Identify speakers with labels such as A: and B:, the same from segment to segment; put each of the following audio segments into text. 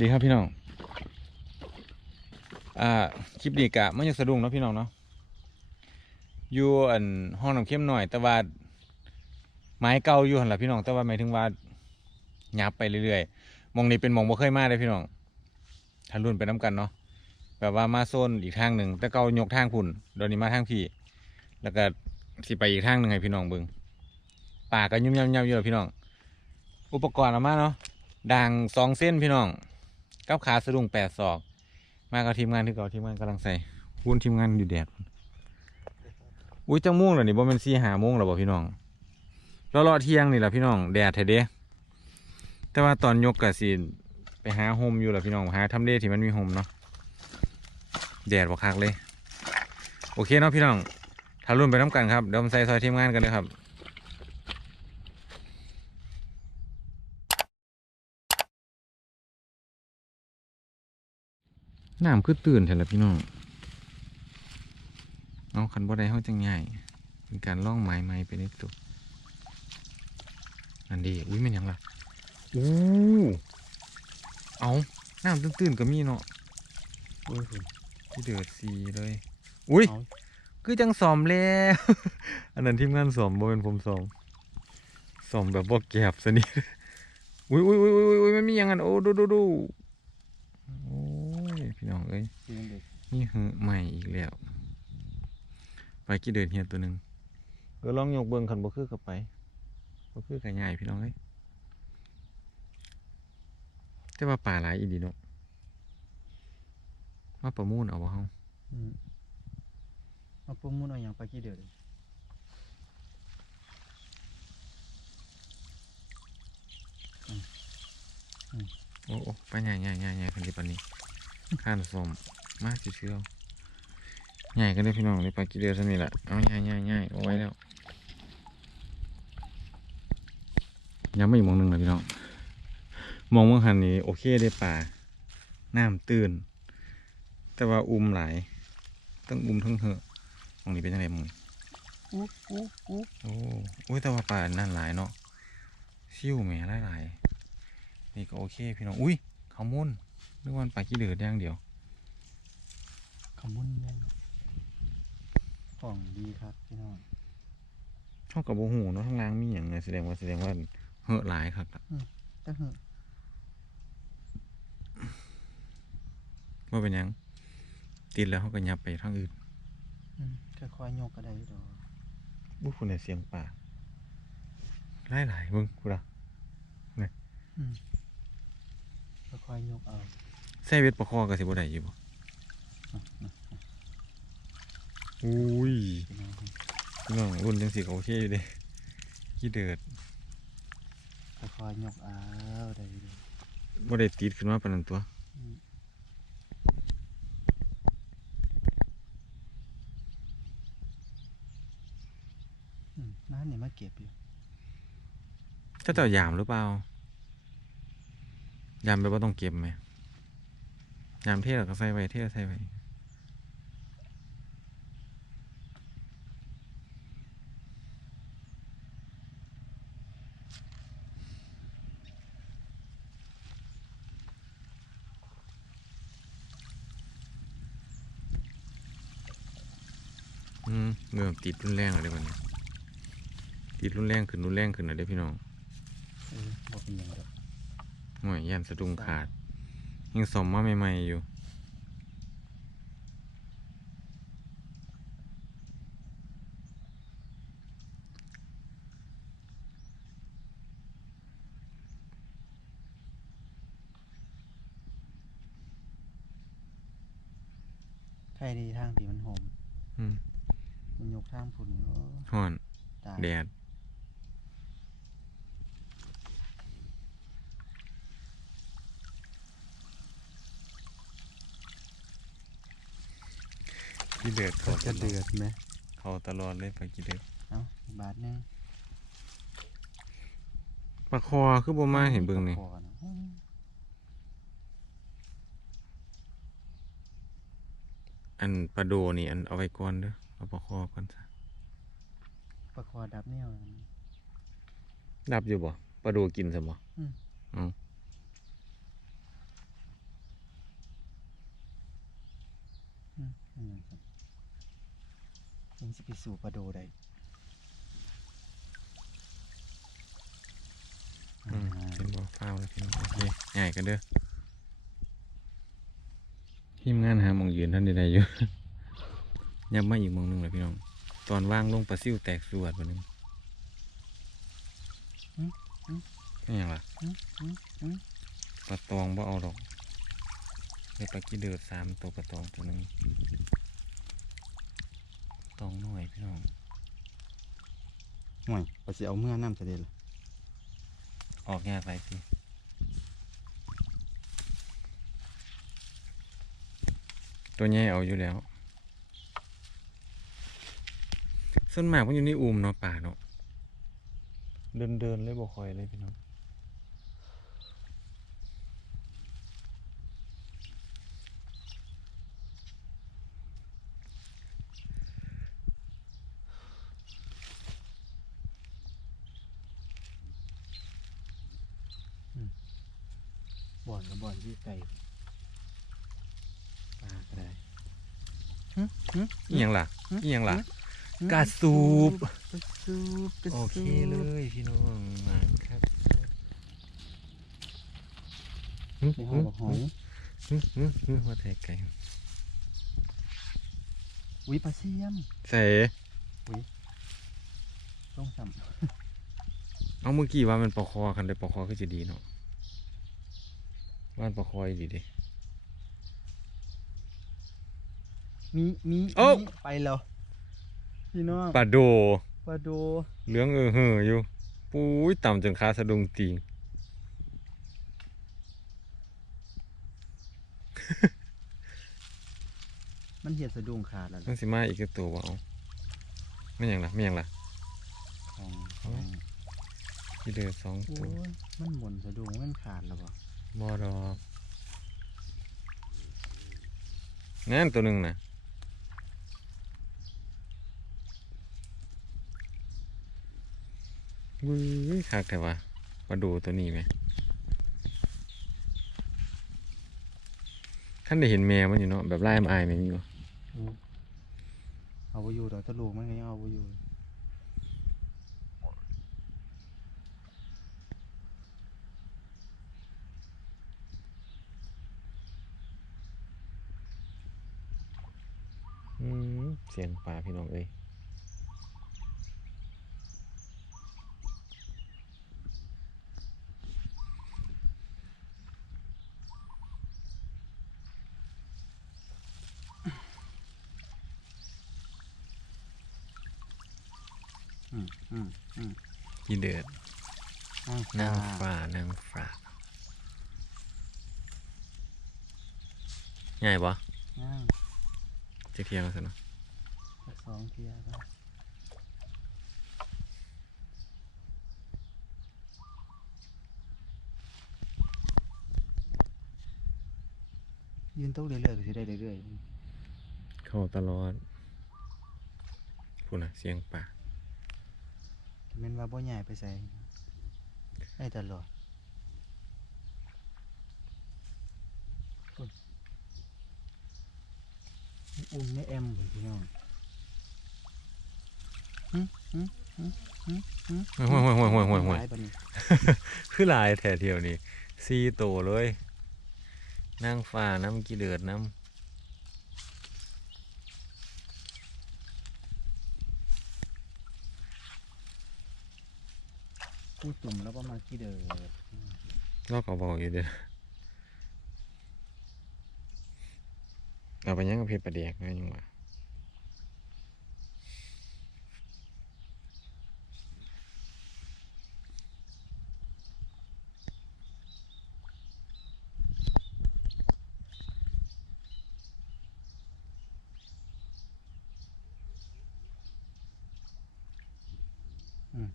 A: ดีครับพี่น้อง อ่า คลิปนี้กะมันยังสะดุ้งเนาะพี่น้องเนาะ อยู่อันห้องน้ำเข้มหน่อย แต่ว่าไม้เก่าอยู่หันละพี่น้อง แต่ว่าหมายถึงว่ายับไปเรื่อยๆ มองนี้เป็นมองบ่เคยมาเลยพี่น้องทารุ่นไปน้ำกันเนาะ แบบว่ามาโซนอีกทางหนึ่ง แต่เก่ายกทางพุ่นเดี๋ยวนี้มาทางพี่ แล้วก็สิไปอีกทางหนึ่งให้พี่น้องเบิ่งป่าก็ยุ่มยำยำอยู่แล้วพี่น้อง อุปกรณ์เอามาเนาะด่างสองเส้นพี่น้อง กับขาสะดุ้งแปดศอก มากับทีมงานที่เก่าทีมงานกำลังใส่วุ้นทีมงานอยู่แดดอุ้ยจังม่วงเหรอนี่บ่แมันสี่หาโมงแล้วบ่พี่น้องรอรอเที่ยงนี่แหละพี่น้องแดดแท้เด้แต่ว่าตอนยกกะสิไปหาโฮมอยู่แหละพี่น้องหาทำเลที่มันมีโฮมเนาะแดดบ่คักเลย โอเคเนาะพี่น้องถ้ารุ่นไปน้ำกันครับเดี๋ยวผมใส่ซอยทีมงานกันเลยครับ น้ำคือตื่นแท้ละพี่น้อง เอาคันบ่ได้เฮาจังใหญ่เป็นการล่องไม้ไม้ไปในตัวอันดี อุ้ยแม่นหยังล่ะอู้เอาน้ำตื้นๆก็มีเนาะ
B: โอ้ยคุณ
A: ที่เดือดสีเลย อุ้ย
B: เอา
A: คือจังสอมแล้ว อันนั้นทีมงานสอมบ่เป็นผมสอมสอมแบบบ่แกบซะนี่อุ้ยอุ้ยอุ้ยอุ้ยอุ้ยมันมีหยังอันโอ้ดูดูดูโอ้ยพี่ น้องเอ้ย
B: เสียงเด็ก
A: นี่หือใหม่อีกแล้ว ไปกี่เดือนเฮียตัวหนึ่งเออลองยกเบิ้งคันบ่คือกับไปบ่คือกับใหญ่พี่น้องเอ้ยแต่ว่าป่าหลายอีดีเนาะมาประมูลเอาบ่เฮา
B: อืมเอาปุ่มมุนเอาอย่างไปกี่เดือนเลย
A: โอ้โอ้ไปใหญ่ใหญ่ใหญ่ใหญ่คันที่ปานนี้ ข้านสมมากเชื่อใหญ่กันเด้พี่น้องได้ไปกี่เดือนซะนี่แหละเอาใหญ่ใหญ่ใหญ่เอาไว้แล้ว ยังไม่อีกมองหนึ่งนะพี่น้อง มองเมื่อคันนี้โอเคได้ป่าน้ำตื้นแต่ว่าอุ้มหลายต้องอุ้มทั้งเหอะมองนี้เป็นยังไงมอง
B: อู้อู้อู้
A: โอ้โอ้ยแต่ว่าปลานนั่นหลายเนาะซิ่วแหม่หลายหลายนี่ก็โอเคพี่น้อง อุ้ยขามุ่น นึกว่ามันปลาขี้เดือดอย่างเดียว
B: ขมุนยังของดีครับพี่น้อง
A: เท่ากับโบหูเนาะทั้งล่างมีอย่างไงแสดงว่าแสดงว่าเหอะหลายครับ
B: ก็เหอะ
A: ว่าเป็นหยัง ติดแล้วเขาก็ยับไปทางอื่น
B: อืมค่อยๆยกก็ได้ดอก
A: บุ้คุณเสียงป่าหลายหลายๆเบิ่งกูละ
B: อืม ค่อยๆยกเอา
A: ใส่เวทประคอกับสิบ่ได้อยู่บ่
B: อะอะ
A: อุ้ย
B: พี่น้องครับ
A: พี่น้องรุ่นจังสิก็โอเคอยู่เด้ขี้เดือด
B: ค่อยๆยกเอาได้เลย
A: บ่ได้ติดขึ้นมาปานนั้นตัว
B: อืมอืมน้าเนี่ยมาเก็บอยู่
A: ถ้าเจ้ายามหรือเปล่า ยามไปว่าต้องเก็บไหมยามเทแล้วก็ใส่ไว้เทแล้วใส่ไว้อืมเมื่อติดรุนแรงอะไรแบบนี้ติดรุนแรงขึ้นรุนแรงขึ้นอะไรพี่น้อง
B: บอกเป็นย่างเดี ยว
A: ห่วยยันสะดุ้งขาด ยังสมมาใหม่ๆอยู่
B: ใครดีทางที่มันโหม
A: อืม
B: มันยกทางผุนโอ้
A: ห่อน
B: ตาย
A: แดด กี่เดือดเขา
B: จะเดือดไหม
A: เขาตลอดเลยไปกี่เดือด
B: เอาอีกบาทหนึง
A: ปลาคอคือบ่มาเห็นเบิ่งนี่
B: ขอนะอืม
A: อันปลาโดนี่อันเอาไว้ก่อนเด้อเอาปลาคอก่อนซะ
B: ปลาคอดับแนวนั้น
A: ดับอยู่บ่ปลาโดกินซะบ่
B: อืม
A: เอา
B: อืมครับ ยังสิไปสู่ปลาโดได้
A: อืม
B: อ่า
A: เป็นบ่อฟ้าวแล้วพี่น้องโอเคใหญ่กันเด้อทีมงานหาหมองยืนท่านใดๆอยู่ ยับมาอีกหมองหนึงเลยพี่น้อง ตอนว่างลงปลาซิวแตกสวดวันนึงนี่อย่างล่ะ
B: อืมอืมอืม
A: ปลาตองบ่เอาดอกในปลากี้เดือดสามตัวปลาตองตัวหนึง ตองน้อยพี่น้อง
B: ห่วยปลาสิเอาเมื่อน้ำจะเด็ดละ
A: ออกยากไปสิตัวใหญ่เอาอยู่แล้ว ส่วนมากมันอยู่ในอูมเนาะป่าเนาะเดินเดินๆเลยบ่คอยเลยพี่น้อง
B: บ่อนกับบ่อนที่ไก่ปลาก็ได้
A: อีหยังล่ะ
B: หึ
A: อีหยังล่ะ
B: หึ
A: กาสูบ
B: กระสูบกระ
A: โอ
B: สูบ
A: เคเลยพี่น้องมาครับหึ
B: ใน
A: ห
B: ห้องบอกหอยึ
A: หึหึว่าแต่ไก่
B: อุ้ยปลาเสียม
A: ใส่
B: ต้องสัม
A: เอาเมื่อกี้ว่ามันปลาคอคันได้ปลาคอก็จะดีเนาะ ว่านปลาคอยดีเดิ
B: มีมี
A: โอ้
B: มีไปแล้วพี่น้อง
A: ปลาโด
B: ปลาโด
A: เหลืองเออเห่ออยู่ปุ้ยต่ำจนขาสะดุ้งตีง
B: มันเหียดสะดุ้งขาดแล้ว
A: มันสิมาอีกก็ตัวว่าเอาไม่หยังล่ะไม่หยังล่ะ
B: ของข
A: เอา
B: อง
A: ที่เดือสอง
B: โอ้
A: ตัว ย
B: มันหมุนสะดุ้งมันขาดแล้วบ่
A: บอดอกนั่นตัวหนึ่งนะวุ้ยคักแต่ว่ามาดูตัวนี้ไหมท่านได้เห็นแมวมันอยู่เนาะแบบไล่มาอายไหมวะ
B: อืมเอาไปอยู่ดอกตะลูกมันก็ยังเอาไปอยู่
A: เสียงป่าพี่น้องเอ้ย
B: อืมอืมอืม
A: กี่เดือด
B: นั่ง
A: นาง
B: ฟ้า
A: ฟ้านางฟ้าใหญ่ปะ
B: นั่ง
A: จะเทียงกันสินะ
B: สักสองเทียก็ยืนโต๊ะเรื่อยๆก็สิได้เรื่อย
A: เข้าตลอดพูดนะเสียงป่า
B: ๆแม่นว่าบ่ใหญ่ไปใส่ได้ตลอดพุ่น อุ่นไม่แอมพุ่นพี่น้องหึหึหึหึหึ
A: ห่วยห่วยห่วยห่วยห่วยห่วยคือลายแถวเดียวนี่สี่โตเลยนางฟ้าน้ำกี่เดือดน้
B: ผู้ตุ่มแล้วก็มากี่เดิดำ
A: เราก็บอกอยู่เด้อ เอาไปยังกับเพชรประเดียกนะยังว่า
B: อืม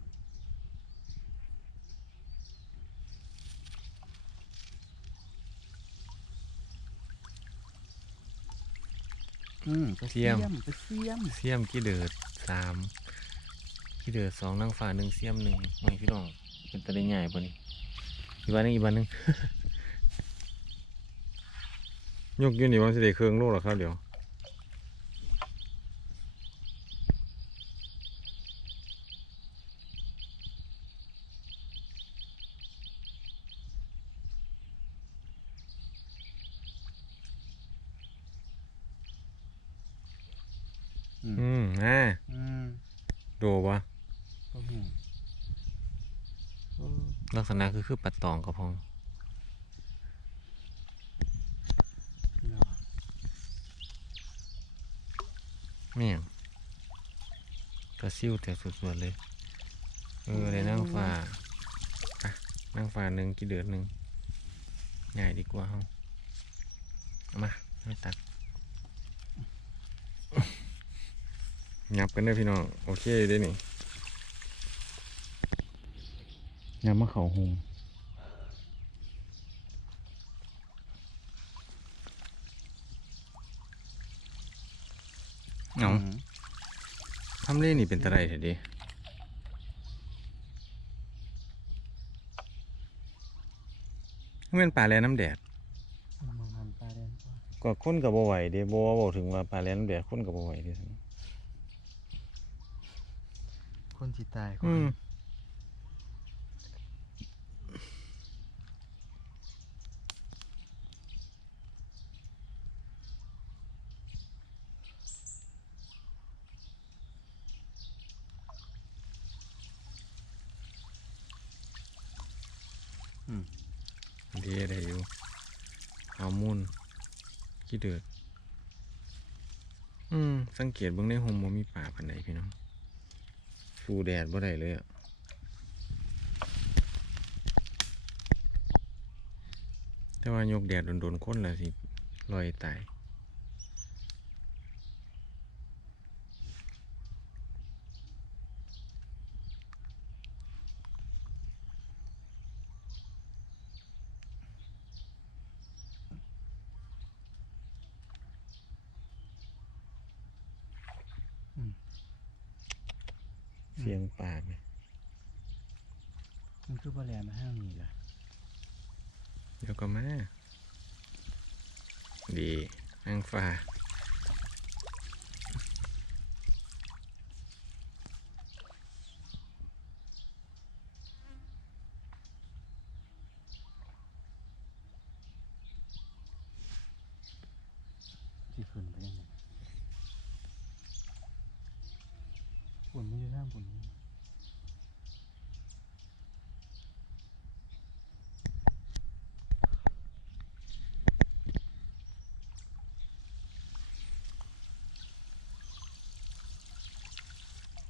B: ไป เสียมไปเสียม
A: เสียมกี่เดือดสามกี่เดือดสองนางฟ้าหนึ่งเสียมหนึ่งไม่พี่น้องเป็นตะได้ใหญ่ปะนี่อีกวันหนึงอีกวันหนึงยกอยืนนี่ว่าสิได้เครื่องโลกหรอครับเดี๋ยว
B: อืม
A: อืมอ่า
B: อืม
A: โดวะ
B: ก็หูโอ้
A: ลักษณะคือคือปลาตองกระพอง
B: พี่น้อง
A: แม่งกระซิ่วแต่สุดๆเลย เออเลยนั่งฟ้าอะนั่งฟ้าหนึ่งกี่เดือนหนึ่งง่ายดีกว่าเฮาเอามาเอาตักยับกันเด้อพี่น้อง โอเคเด้นี่ ยับมาเขาหงเอา
B: ม
A: ทำเล่นี่เป็นตะไรเถอะดิมันเป็นปลาแลน้ำแดด
B: มองหันปลาแดงกว่า
A: ก็คนกับบ่ไหวเด้บ่ว่าบอกถึงว่าปลาแลน้ำแดดคนกับบ่ไหวเด้
B: คนจิตตายก่อ
A: อื
B: น
A: มดีได้อยู่ฮอร์โมนขี้เดือด อืม สังเกตเบื้องในโฮมโมมีป่าปานในพี่น้องสู้แดดบ่ได้เลยอะแต่ว่ายกแดดโดนๆคนแล้วสิลอยตาย เสียงปากเนี่ย
B: มันคือปลาแหลมมาห้างนี่ล่ะ
A: เดี๋ยวก็มา ดีนั่งฟ้า
B: ที่ขึ้นไปยังไงปุ่นไม่ได้ทางปุ่นนี่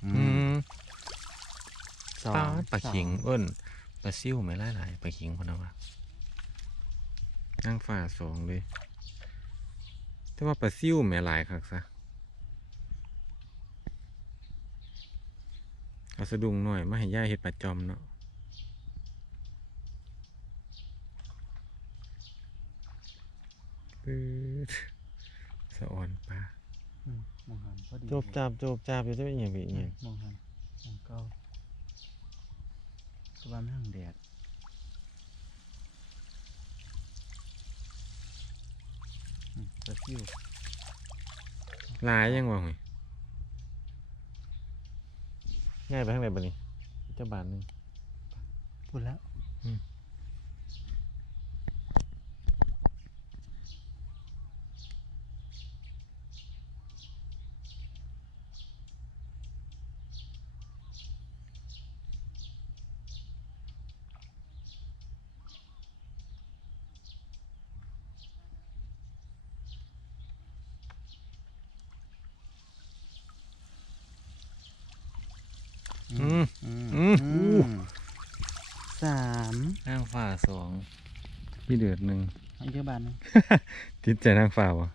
A: อืม
B: สอ
A: ปลางปลาขิงเอิ้นปลาซิ่วไหมหลายหลายๆปลาขิงพนนะวะนั่งฟ้าสองเลยแต่ว่าปลาซิ่วแหม่หลายคักซะเอาสะดุงหน่อยมาให้ย่าเฮ็ดปลาจอมเนาะปื๊ดสะออนปลา
B: อืมมองหันพอดี
A: จบจับจบจับอยู่จะเป็นอหย่างเป็นอ
B: อื
A: หย่ามง
B: มองหันมองเก้า สบายไม่ห้างแดดอืมตะคิว
A: หลายยังวะเฮ้ยง่ายไปทางไหนบ้านี้เจ้าบานหนึง
B: พูดแล้ว
A: อืม อืม
B: อืม
A: อืม
B: อืมสาม
A: นางฟ้าสอง พี่เดือดหนึ่ง
B: อันเดียวบานหนึง
A: ติดใจนางฟ้าวะ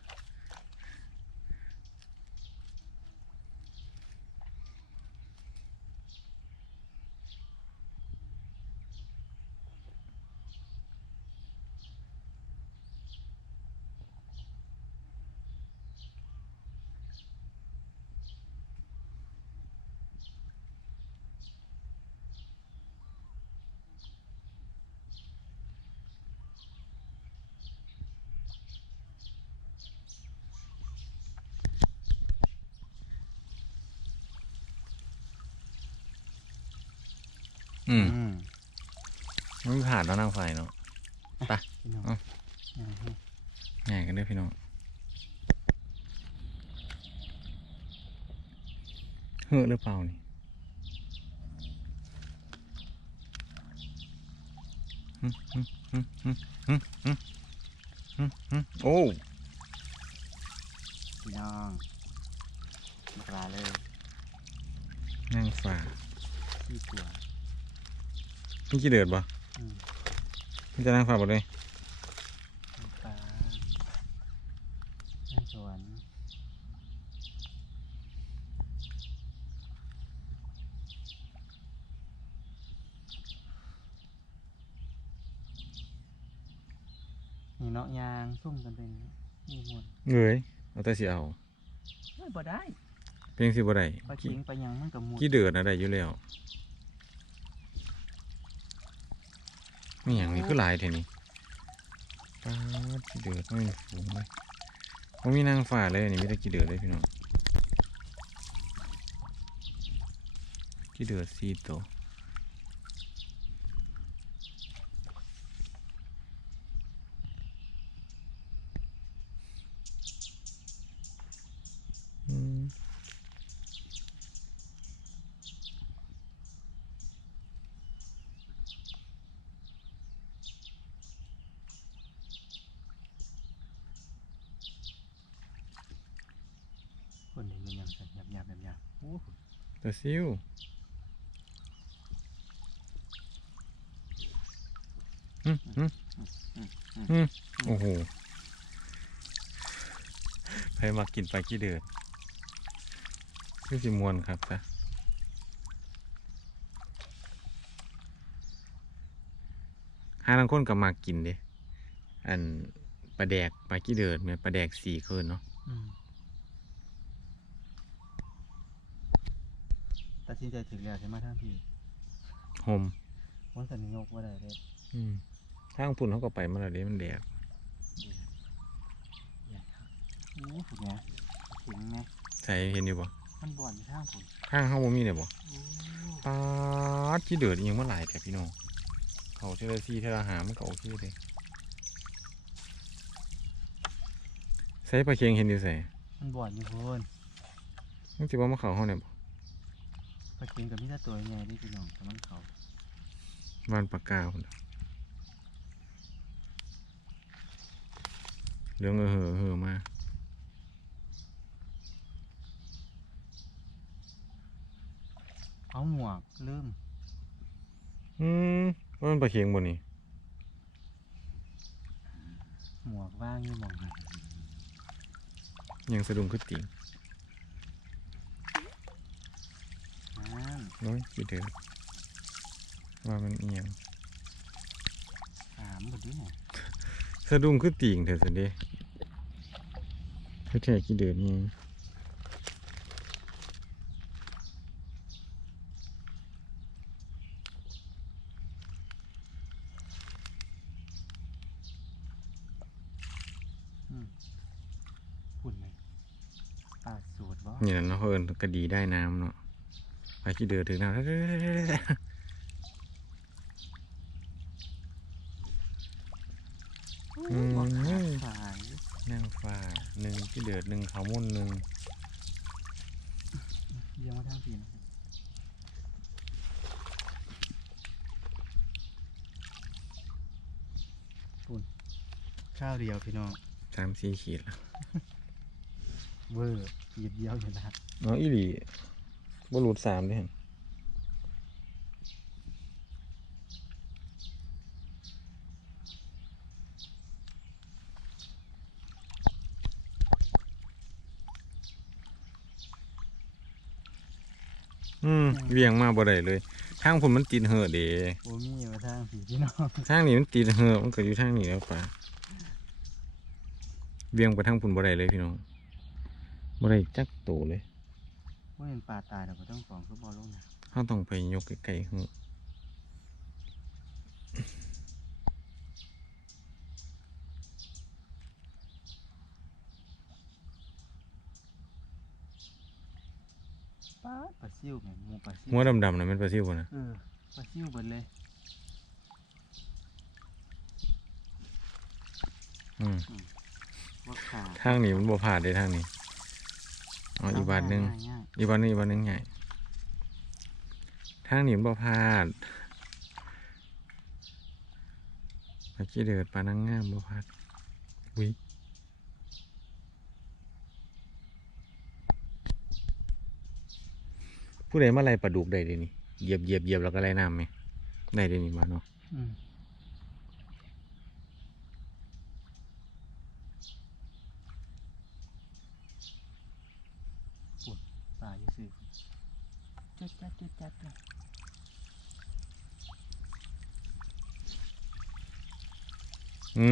A: อืม
B: อืม
A: ไม่ผ่านแล้วนางไฟเนาะ
B: พี่น้อง
A: เอา
B: อ่าฮะ
A: ง่ายกันเด้อพี่น้องเฮ้อหรือเปล่านี่หึหึหึหึหึหึหึหึโอ้
B: พี่น้องมากลาเลย
A: นั่งฝ่า
B: ที่กลัว
A: พี่กี่เดือดบ่
B: อืม
A: พี่จะนั่งฝ่าบ่เลย
B: น้ำปลาน้ำสวนนี่เนาะยางซุ่มกันเป็นนี่มวน
A: เอ้ยเอาแต่สิเอา
B: ไม่บ่ได้
A: เพียงสิบ่ได้
B: ปลาเค็งปลาหยังมันกับมวน
A: กี่เดือดนะได้อยู่แล้ว ม่อย่างนี้คือหลายเท่านี้ป้าดกี่เดือดไม่มีฝูงเลยผมมีนางฝ่าเลยอันนี่มีแต่กี่เดือดเลยพี่น้องกี่เดือดสี่ตัวอืม
B: คนนี้มันยังสั่นหยาบๆหยาบๆโอ้โห
A: ตัว ซิวอืมอืมอืมโอ้โหใครมากินไปลากี่เดือดคือสิมวนครับซะห้าลังคนก็มากินเด้อันปลาแดกปลากี่เดือดแม่นปลาแดกสี่คืนเนาะ
B: อืมตัด สินใจถึงแล้วใช่ไหมท่านพี่
A: โฮม
B: วันสันนิยกว่าได้เลย
A: อืมทางพุ่นเขาก็ไปมาแล้วเด้มันแดก
B: ใหญ่ครับโอ้ถูกไงถึงไง
A: ใส่เห็นอยู่บ่
B: มันบ่อนอยู่ทางผม
A: ข้างเฮาบ่มีเลยบ่
B: โอ้
A: ปาดที่เดือดยังเมื่อไหร่แต่พี่น้องเขาเทเลซีเทเลหามันก็โอเคเลยใส่ปลาเค็งเห็นอยู่ใส่
B: มันบ่อนอยู่โพน
A: มันจะว่ามาเขาห้องเนี่ยบ่
B: ปลาเค็งกับมิตรตัวใหญ่ได้พี่น้องแต่มันเขา
A: บ้านปากกาพุ่นน่ะเรื่องเออเหอะเหอะมา
B: เอาหมวกลืม
A: อืมว่ามันปลาเค็งบ่นี่
B: หมวกว่างอยู่หมองหัน
A: ยังสะดุ้งขึ้นติง
B: นั่น
A: น้อยที่เดือดว่ามันเอียง
B: สามหมดดิเนี่ย
A: สะดุ้งขึ้นติงเถอะสิเด้คือแท้กี่เดือดนี่
B: ปุ่นเลยปลาสูตรบ่
A: นี่แหละเนาะเพิ่นกระดีได้น้ำเนาะ ไปกี่เดือดถึงน้ำอืม
B: หมวกขาดสาย
A: นั่งฟ้าหนึ่งที่เดือดหนึ่งขาวมุ่นหนึ่ง
B: เยี่ยมมาทางพี่นะปุ่นข้าวเดียวพี่น้อง
A: สามสี่ขีดละ
B: เวอร์ขีดเดียวอยู่นะ
A: น้องอีหลี บรูดสามเด้หั่นอืมเวียงมาบ่ได้เลย ทางผมมันติดเหอะเด้
B: โอ้มีมาทางพี่พี่น้อง
A: ทางนี้มันติดเหอะมันก็อยู่ทางนี้แล้วป่ะเวียงไปทางพุ่นบ่ได้เลยพี่น้องบ่ได้จักโตเลย
B: ว่าเห็นปลาตายแต่ก็ต้องของฟุตบอลลงนะ
A: เขาต้องไปยกไกลๆเหอะ
B: ปลาปลาซิวไงหมูปลาซิว
A: หัวดำๆน่ะแมันปลาซิวบ่นะ
B: เออปลาซิวเบิดเลย
A: อืม
B: ว่าขา
A: ทางนี้มันบ่ผ่านได้ทางนี้ อ๋ออีกบาทหนึง
B: ง่าย
A: อีกบาทหนึงอีกบาทหนึงใหญ่
B: ๆ
A: ทางนี้บ่พลาดปลาขี้เดือดปลานังงามบ่พลาดอุ้ยผู้ใดมาไล่ปลาดุกได้เดี๋ยวนี้เหยียบเหยียบเหยียบแล้วก็ไล่น้ำไหมได้เดี๋ยวนี้มาเนาะ
B: อืมปุ่นตายอยู่ สิจุดจัดจุดจัดจ้ะ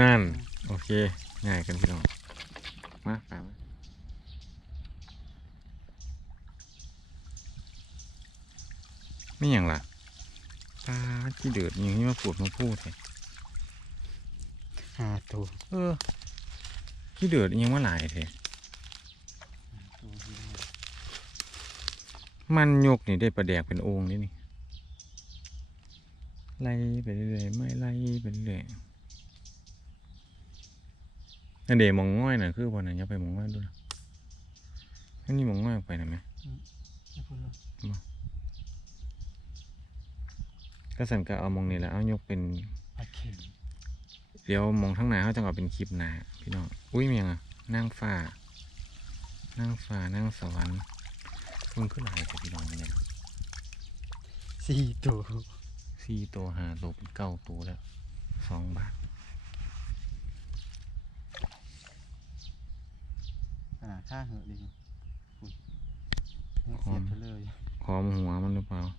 A: นั่น โอเค ง่ายกันพี่น้อง มาปลามาไม่อย่างล่ะปลาขี้เดือดอย่างนี้มาปวดมาพูดเลย
B: หาตัว
A: เออขี้เดือดยังมาหลายเถอะ
B: หาตัวที่นี่
A: มันยกนี่ได้ประแดกเป็นองค์นี่นี่ไล่ไปเรื่อยๆไม่ไล่ไปเรื่อยนั่นเดมองง่อยน่ะคือวันนั้นอย่าไปมองง่อยด้วยอันนี้มองง่อยออกไปนะไหม
B: ไม่พูดเลย
A: ก็สั่นก็เอามองนี่แหละเอายกเป็น
B: โอเค
A: เดี๋ยวมองทั้างหน้าเขาจะเอาเป็นคลิปหน้าพี่น้องอุ้ยเมียงอะนั่งฟ้านั่งฟ้านั่งสวรรค์ มึงขึ้นหลายแต่พี่น้องเนี่ย
B: สี่ตัว
A: สี่ตัวห้าตัวเป็นเก้าตัวแล้วสองบาท
B: ขนาดค่าเหอะเลยนี่ปุ่นหัวเสียบไปเลย
A: ขอมหัวมันหรือเปล่า
B: มา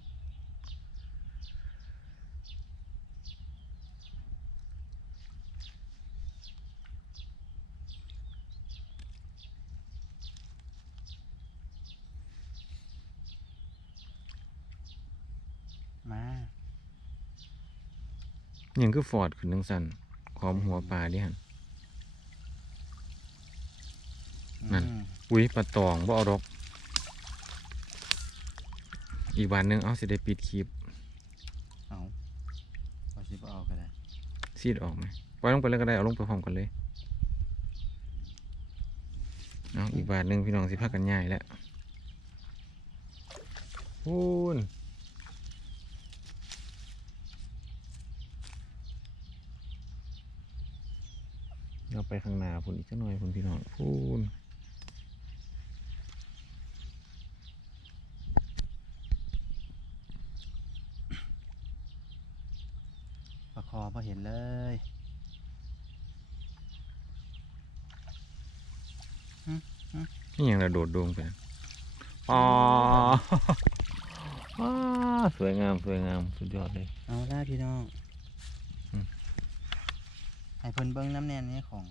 A: ยังคือฟอร์ดขึ้นทั้งสันขอมหัวปลาดิฮันนั่น
B: อืม
A: อุ้ยปลาตองบ่เอาดอก อีกวันหนึ่งเอาสิได้ปิดคลิป
B: เอาพอสิบเอาก็ได้
A: ซีดออกไหมปล่อยลงไปเลยก็ได้เอาลงไปพร้อมกันเลยเอาอีกบาทหนึ่งพี่น้องสิพากันย่ายแล้วพูนเรา ไปข้างหน้าพุ่นอีกสักหน่อยพุ่นพี่น้องพูน
B: ประคอพอเห็นเลย
A: นี่ยังเราโดดดวงไปนะอ๋ออ้าสวยงามสวยงามสุดยอดเลย
B: เอาล่ะพี่น้อง
A: อืม
B: ให้เพิ่นเบิ้งน้ำแน่นนี้ของ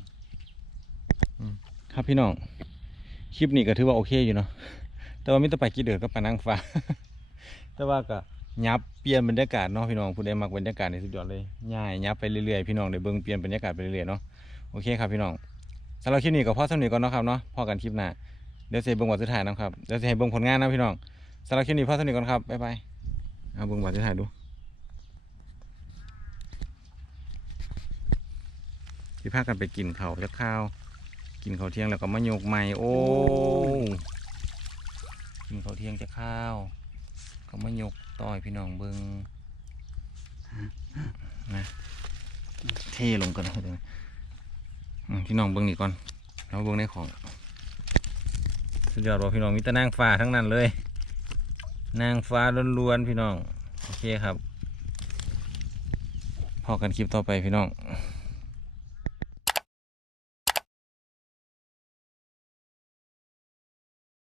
A: ครับพี่น้อง คลิปนี้ก็ถือว่าโอเคอยู่เนาะ แต่ว่ามิตรไปกี่เดือก็ไปนั่งฟ้า แต่ว่าก็ยับเปลี่ยนบรรยากาศเนาะพี่น้องผู้ใดมักบรรยากาศในสุดยอดเลยง่ายยับไปเรื่อยๆพี่น้องได้เบิ่งเปลี่ยนบรรยากาศไปเรื่อยๆเนาะ โอเคครับพี่น้องสำหรับคลิปนี้ก็พอสำนีก่อนเนาะครับเนาะ พอกันคลิปหน้า เดี๋ยวจะให้เบิ่งวันสุดท้ายนะครับ เดี๋ยวจะให้เบิ่งผลงานนะพี่น้องสำหรับคลิปนี้พอสำนีก่อนครับ บ๊ายบาย เอาเบิ่งวันสุดท้ายดู ที่พากันไปกินเขาวจะข้าว กินข้าวเที่ยงแล้วก็มาโยกใหม่โอ้กินข้าวเที่ยงจะข้าว ก็มาโยกต่อยพี่น้องเบิงนะเทลงกันเลยเดี๋ยวอืมพี่น้องเบิงนี่ก่อนแล้วเบิงในของสุดยอดว่าพี่น้องมีแต่นางฟ้าทั้งนั้นเลย นางฟ้าล้วนๆพี่น้อง โอเคครับพอกันคลิปต่อไปพี่น้อง